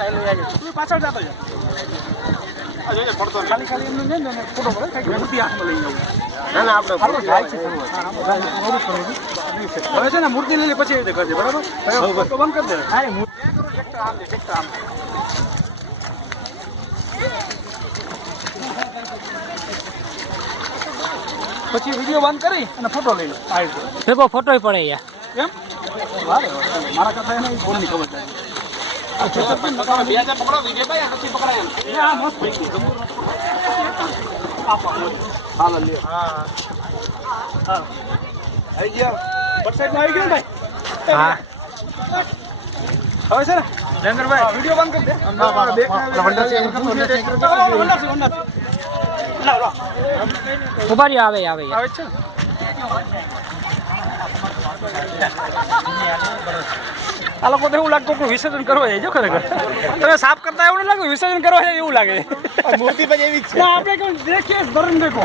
તું પાછળ જતો જા આ જોજે પડતો ખાલી ખાલી એમને ને ફોટો પડે કાઈ મૂર્તિ હાથમાં લઈ જાવ ના ના આપણે જાય છે હવે છે ને મૂર્તિ લઈ લે પછી એ રીતે કરજે બરાબર તો બંધ કરી દે અરે મૂર્તિ ટ્રેક્ટર આમ દે ટ્રેક્ટર આમ પછી વિડિયો બંધ કરી અને ફોટો લઈ લો આ રીતે ભેગો ફોટો પડે યાર કેમ મારા કરતા એને બોલ ની ખબર છે આ ખેતર પણ નકામા 2000 પકડો વિજય ભાઈ પછી પકડાય આ મસ્ત પડી આપા હાલ લે હા હા આવી ગયા બટ સાઈડ માં આવી ગયો ભાઈ હા હવે છે ને રેંગરભાઈ વિડિયો બંધ કરી દે ઉભારી આવે આવે આવે છે આ લોકો તો એવું લાગતું કે વિસર્જન કરવા જાય જો ખરેખર તમે સાફ કરતા એવું નહીં લાગે વિસર્જન કરવા જાય એવું લાગે મૂર્તિ પછી એવી છે આપણે કેમ દેખીએ ધરણ દેખો